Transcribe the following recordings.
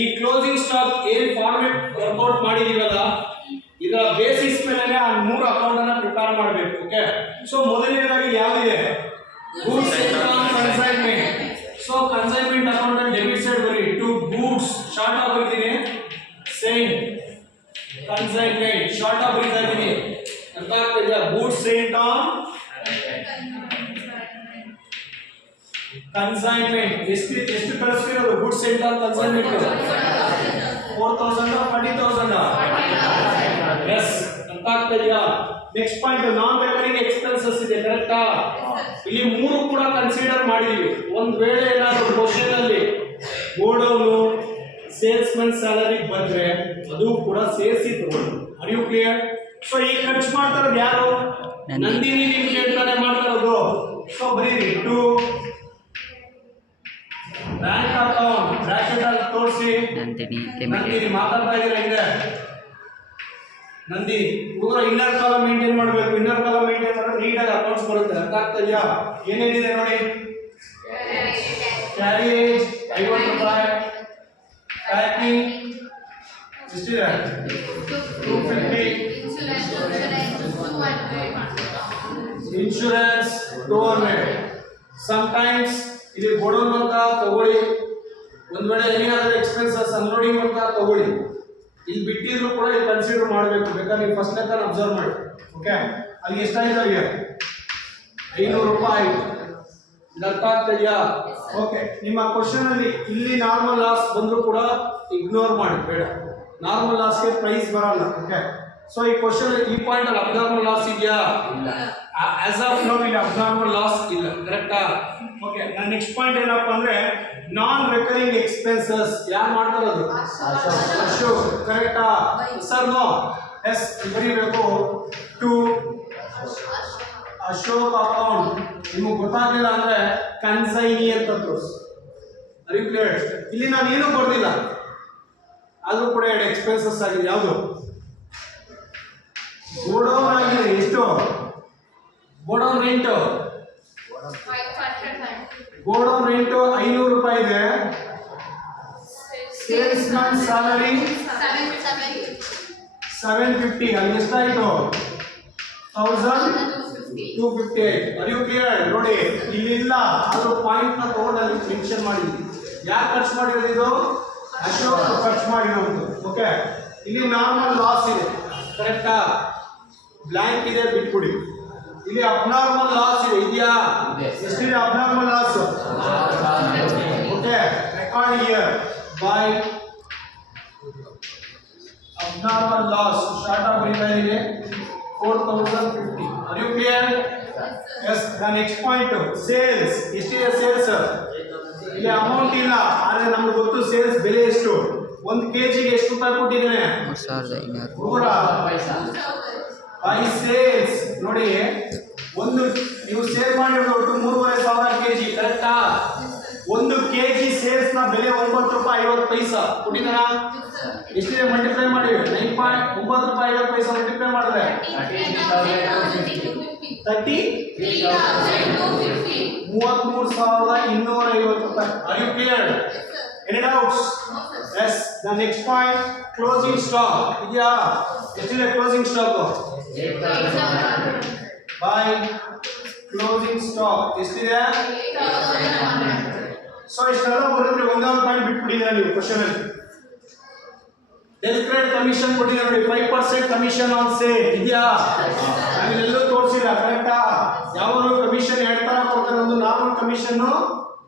ಈ closing stock ಏನ್ format workout ಮಾಡಿದೀವಲ್ಲ ಇದರ ಬೇಸಿಸ್ ಮೇಲೆ ಆ 3 ಅಕೌಂಟ್ ಅನ್ನ ಪ್ರಿಪೇರ್ ಮಾಡಬೇಕು. ಓಕೆ, ಸೊ ಮೊದಲನೇದಾಗಿ ಯಾವಿದೆ goods on consignment. So consignment account ಅಲ್ಲಿ ಡೆಬಿಟ್ ಸೈಡ್ ಬರಿ ಟು ಗೂಡ್ಸ್ ಶಾರ್ಟ್ ಆಗಿ ಬರೀತೀನಿ, ಸೇಂಟ್ ಕನ್ಸೈನ್ಮೆಂಟ್ ಶಾರ್ಟ್ ಆಗಿ ಬರೀತಾ ಇದ್ದೀನಿ. ಅರ್ಥ ಆಗ್ತಿದೆಯಾ? Goods sent on consignment. ಎಷ್ಟು ಕಳಿಸ್ತಿರೋದು goods sent on consignment? 4000 40,000. Yes, ಅರ್ಥ ಆಗ್ತಿದೆಯಾ? Next point non recurring expenses ಇದೆ, ಕರೆಕ್ಟಾ? ಇಲ್ಲಿ 3 ಕೂಡ ಕನ್ಸಿಡರ್ ಮಾಡಿದೀವಿ. ಒಂದ್ ವೇಳೆ ಏನಾದ್ರು ಕ್ವಶನ್ ಅಲ್ಲಿ ಗೋಡೌನ್ ಸೇಲ್ಸ್ ಮನ್ ಸ್ಯಾಲರಿ ಬಂದ್ರೆ ಅದು ಕೂಡ ಸೇರಿಸಿ ತಗೊಳ್ಳಿ. R you clear? ಸೊ ಈ ಖರ್ಚು ಮಾಡ್ತಾ ಇರೋದು ಯಾರು? ನಂದಿನಿ ಲಿಮಿಟೆಡ್ ತಾನೇ ಮಾಡ್ತಾ ಇರೋದು. ಸೊ ಬರೀರಿ ಟು ಬ್ಯಾಂಕ್ ಅಕೌಂಟ್ ಬ್ರಾಕೆಟ್ ಅಲ್ಲಿ ತೋರಿಸಿ. ನಂದಿನಿ ಮಾತಾಡ್ತಾ ಇದ್ದೀರಾ ಹಿಂದೆ? ನಂದಿ ಹುಡುಗರು ಇನ್ನರ್ ಕಾಲಮ್ ಮೇಂಟೈನ್ ಮಾಡಬೇಕು. ಇನ್ನರ್ ಕಾಲಮ್ ಮೇಂಟೈನ್ ಮಾಡಿದ್ರೆ ನೀಟಾಗಿ ಅಕೌಂಟ್ಸ್ ಬರುತ್ತೆ. ಅರ್ಥ ಆಗ್ತಾ ಇದೆಯಾ? ಏನೇನಿದೆ ನೋಡಿ. ಕ್ಯಾರಿಯೇಜ್ 50 ರೂಪಾಯಿ, ಪ್ಯಾಕಿಂಗ್ ಎಷ್ಟಿದೆ 250, ಇನ್ಶೂರೆನ್ಸ್ 200. ಸಮಟೈಮ್ಸ್ ಇಲ್ಲಿ ಗೋಡೌನ್ ಅಂತ ತಗೊಳ್ಳಿ, ಒಂದ್ ವೇಳೆ ಏನಾದರೂ ಎಕ್ಸ್ಪೆನ್ಸಸ್ ಅನ್ಲೋಡಿಂಗ್ ಅಂತ ತಗೊಳ್ಳಿ. ಇಲ್ಲಿ ಬಿಟ್ಟಿದ್ರು ಕೂಡ ಇಲ್ಲಿ ಕನ್ಸಿಡರ್ ಮಾಡಬೇಕು. ಬೇಕಾದ್ರೆ ನೀವು ಫಸ್ಟ್ ಲೆಕ್ಕ ಅಬ್ಸರ್ವ್ ಮಾಡಿ. ಓಕೆ, ಅಲ್ಲಿ ಎಷ್ಟಾಯ್ತು? ಅಲ್ಲಿ 500 ರೂಪಾಯಿ. ಅರ್ಥ ಆಗ್ತಿದೆಯಾ? ಓಕೆ, ನಿಮ್ಮ ಕ್ವಶನ್ ಅಲ್ಲಿ ಇಲ್ಲಿ ನಾರ್ಮಲ್ ಲಾಸ್ ಬಂದ್ರು ಕೂಡ ಇಗ್ನೋರ್ ಮಾಡಿ, ಬೇಡ. ನಾರ್ಮಲ್ ಲಾಸ್ಗೆ ಪ್ರೈಸ್ ಬರಲ್ಲ. ಓಕೆ, ಸೊ ಈ ಕ್ವಶನ್ ಈ ಪಾಯಿಂಟ್ ಅಲ್ಲಿ ಅಬ್ನಾರ್ಮಲ್ ಲಾಸ್ ಇದೆಯಾ? ಆಸ್ ಆಫ್ ನೌ ಇಲ್ಲಿ ಅಬ್ನಾರ್ಮಲ್ ಲಾಸ್ ಇಲ್ಲ, ಕರೆಕ್ಟಾ? ಓಕೆ, ನನ್ನ ನೆಕ್ಸ್ಟ್ ಪಾಯಿಂಟ್ ಏನಪ್ಪ ಅಂದ್ರೆ ನಾನ್ ರೆಕರಿಂಗ್ ಎಕ್ಸ್ಪೆನ್ಸಸ್ ಯಾರು ಮಾಡ್ತಾ ಇರೋದು? ಅಶೋಕ್, ಕರೆಕ್ಟಾ ಸರ್? ನೋ, ಎಸ್ ಬರೀಬೇಕು ಟು ಅಶೋಕ್ ಅಕೌಂಟ್. ನಿಮಗೆ ಗೊತ್ತಾಗಲಿಲ್ಲ ಅಂದ್ರೆ ಕನ್ಸೈನಿ ಅಂತ ತೋರಿಸಿ. ಅರಿ ಕ್ಲಿಯರ್? ಇಲ್ಲಿ ನಾನು ಏನು ಬರ್ದಿಲ್ಲ, ಆದ್ರೂ ಕೂಡ 2 ಎಕ್ಸ್ಪೆನ್ಸಸ್ ಆಗಿದೆ. ಯಾವುದು? ಗೋಡೌನ್ ಆಗಿದೆ. ಎಷ್ಟು? ಗೋಡೌನ್ ರೆಂಟ್, ಗೋಡೌನ್ ರೆಂಟ್ 500 ರೂಪಾಯಿ ಇದೆ. Salesman salary 750. ಅಲ್ಲಿ ಎಷ್ಟಾಯ್ತು? 1258. Are you clear? ನೋಡಿ ಇಲ್ಲಿಲ್ಲ, ಆದ್ರೂ ಪಾಯಿಂಟ್ ನ ತಗೊಂಡು ಅಲ್ಲಿ ಮೆನ್ಷನ್ ಮಾಡಿದ್ವಿ. ಯಾಕೆ ಖರ್ಚು ಮಾಡಿರೋದು? ಇದು ಅಶೋಕ್ ಖರ್ಚು ಮಾಡಿರೋದು. ಓಕೆ, ಇಲ್ಲಿ ನಾರ್ಮಲ್ ಲಾಸ್ ಇದೆ, ಕರೆಕ್ಟಾ? ಬ್ಲಾಂಕ್ ಇದೆ, ಬಿಟ್ಬಿಡಿ. ಇಲ್ಲಿ ಅಬ್ನಾರ್ಮಲ್ ಲಾಸ್ ಇದೆ, ಇದೆಯಾ? ಎಷ್ಟಿದೆ abnormal loss? Okay, record here by abnormal loss short ಆಗಿ ಬರೀತಾ ಇದೆ 4050. Are you clear? Yes. The next point sales. ಎಷ್ಟಿದೆ ಸೇಲ್ಸ್? ಇಲ್ಲಿ ಅಮೌಂಟ್ ಇಲ್ಲ, ಆದ್ರೆ ನಮ್ಗೆ ಗೊತ್ತು ಸೇಲ್ಸ್ ಬೆಲೆ ಎಷ್ಟು. 1 kg ಎಷ್ಟು ರೂಪಾಯಿ ಕೊಟ್ಟಿದ್ದೇನೆ? 3500. ಬೈ ಸೇಲ್ಸ್ ನೋಡಿ, ಒಂದು ನೀವು ಸೇಲ್ ಮಾಡಿರೋದು ಒಟ್ಟು 3500 kg, ಕರೆಕ್ಟಾ? 1 kg ಸೇಲ್ಸ್ ನ ಬೆಲೆ 9 ರೂಪಾಯಿ 50 ಪೈಸಾ ಕೊಟ್ಟಿದ್ದಾನ? ಎಷ್ಟಿದೆ? ಮಲ್ಟಿಪ್ಲೈ ಮಾಡಿ 9.9 ರೂಪಾಯಿ 50 ಪೈಸಾ ಮಲ್ಟಿಪ್ಲೈ ಮಾಡಿದ್ರೆ 33,250 ರೂಪಾಯಿ. Are you clear? Any doubts? Yes. The next point closing stock ಇದೆಯಾ? ಎಷ್ಟಿದೆ closing stock? By closing stock ಎಷ್ಟಿದೆ? ಸೊ ಇಷ್ಟೆಲ್ಲ ಬರೆದ್ರೆ ಒಂದೊಂದು ಪಾಯಿಂಟ್ ಬಿಟ್ಬಿಟ್ಟಿದ್ದೀರಾ ನೀವು ಕ್ವಶನ್ ಅಲ್ಲಿ. ಡೆಲ್ಕ್ರೇಟ್ ಕಮಿಷನ್ ಕೊಟ್ಟಿದ್ದಾರೆ ನೋಡಿ, 5% ಕಮಿಷನ್ ಆನ್ ಸೇಲ್ ಇದೆಯಾ? ನಾನು ಎಲ್ಲೂ ತೋರಿಸಿಲ್ಲ, ಕರೆಕ್ಟಾ? ಯಾವಾಗಲೂ ಕಮಿಷನ್ 2 ತರ ಕೊಡ್ತಾನೆ. ಒಂದು ನಾರ್ಮಲ್ ಕಮಿಷನ್,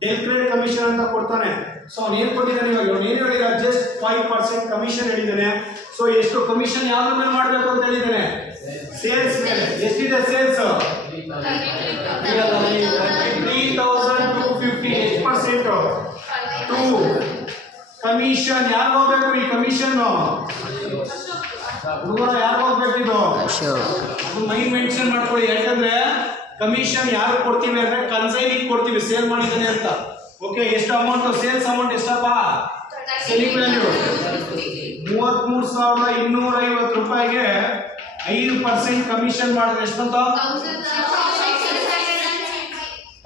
ಡೆಲ್ಕ್ರೇಟ್ ಕಮಿಷನ್ ಅಂತ ಕೊಡ್ತಾನೆ. ಸೊ ಏನು ಕೊಟ್ಟಿದ್ದಾನೆ ಇವಾಗ? ಏನು ಹೇಳಿದ? ಜಸ್ಟ್ 5% ಕಮಿಷನ್ ಹೇಳಿದ್ದಾನೆ. ಸೊ ಎಷ್ಟು ಕಮಿಷನ್ ಯಾವ್ದ್ರ ಮೇಲೆ ಮಾಡಬೇಕು ಅಂತ ಹೇಳಿದ್ದಾನೆ? ಸೇಲ್ಸ್ ಮೇಲೆ. ಎಷ್ಟಿದೆ ಸೇಲ್ಸ್? 3250. ಎಷ್ಟು ಪರ್ಸೆಂಟ್? 2. ಕಮಿಷನ್ ಯಾರು ಹೋಗ್ಬೇಕು? ಈ ಕಮಿಷನ್ ಹುಡುಗರ ಯಾರು ಹೋಗ್ಬೇಕು? ಇದು ಅದು ಮೈನ್ ಮೆನ್ಷನ್ ಮಾಡ್ಕೊಳ್ಳಿ. ಯಾಕಂದ್ರೆ ಕಮಿಷನ್ ಯಾರು ಕೊಡ್ತೀವಿ ಅಂದ್ರೆ ಕನ್ಸೈನಿಗೆ ಕೊಡ್ತೀವಿ, ಸೇಲ್ ಮಾಡಿದ್ದಾನೆ ಅಂತ. ಓಕೆ, ಎಷ್ಟು ಅಮೌಂಟ್? ಸೇಲ್ಸ್ ಅಮೌಂಟ್ ಎಷ್ಟಪ್ಪ? ಸೆಲ್ಲಿಂಗ್ ವ್ಯಾಲ್ಯೂ 33,250 ರೂಪಾಯಿಗೆ 5% ಕಮಿಷನ್ ಮಾಡಿದ್ರೆ ಎಷ್ಟಂತ?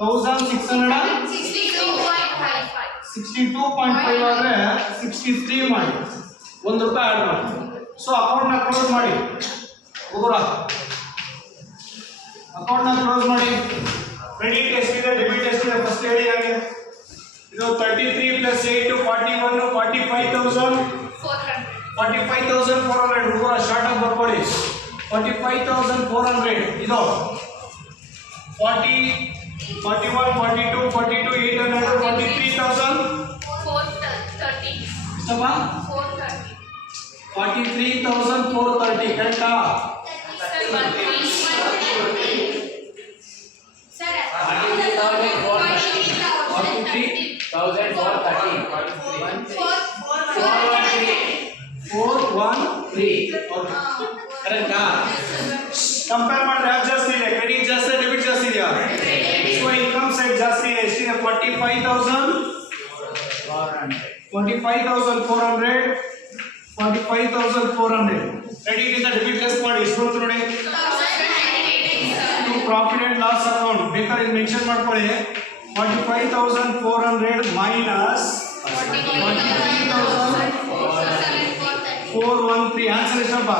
1662.55. 62.5 ಆದರೆ 63 ಮಾಡಿ, ₹1 ಆ್ಯಡ್ ಮಾಡಿ. ಸೊ ಅಕೌಂಟ್ನ ಕ್ಲೋಸ್ ಮಾಡಿ ಹೋಗೋಣ. ಅಕೌಂಟ್ನ ಕ್ಲೋಸ್ ಮಾಡಿ. ಕ್ರೆಡಿಟ್ ಎಷ್ಟಿದೆ, ಡೆಬಿಟ್ ಎಷ್ಟಿದೆ ಫಸ್ಟ್ ಹೇಳಿ ನನಗೆ. ಇದು 33 ಪ್ಲಸ್ 8 41 45,400 ಹುಡುಗರ ಶಾರ್ಟ್ ಆಗಿ ಬರ್ಕೊಳ್ಳಿ. 45,400 ಇದು 40 41 42 42 800 43,000 ಎಷ್ಟಪ್ಪ 43,430 ಕರೆಕ್ಟಾ? ಕರೆಕ್ಟಾ? ಕಂಪೇರ್ ಮಾಡಿದ್ರೆ ಯಾವ್ದು ಜಾಸ್ತಿ ಇದೆ? ಕ್ರೆಡಿಟ್ ಜಾಸ್ತಿ, ಡೆಬಿಟ್ ಜಾಸ್ತಿ ಇದೆಯಾ? ಸೊ ಇನ್ಕಮ್ ಸೈಡ್ ಜಾಸ್ತಿ ಇದೆ. ಎಷ್ಟಿದೆ? 45,400 ಕ್ರೆಡಿಟ್ ಇಂದ ಡೆಬಿಟ್ ಲೆಸ್ ಮಾಡಿ ಎಷ್ಟು ಬಂತು ನೋಡಿ. ಪ್ರಾಫಿಟ್ ಅಂಡ್ ಲಾಸ್ ಅಕೌಂಟ್ ಬೇಕಾದ್ರೆ ಇಲ್ಲಿ ಮೆನ್ಷನ್ ಮಾಡ್ಕೊಳ್ಳಿ. 45,400 ಮೈನಸ್ 43,413 ಆನ್ಸರ್ ಎಷ್ಟಪ್ಪ?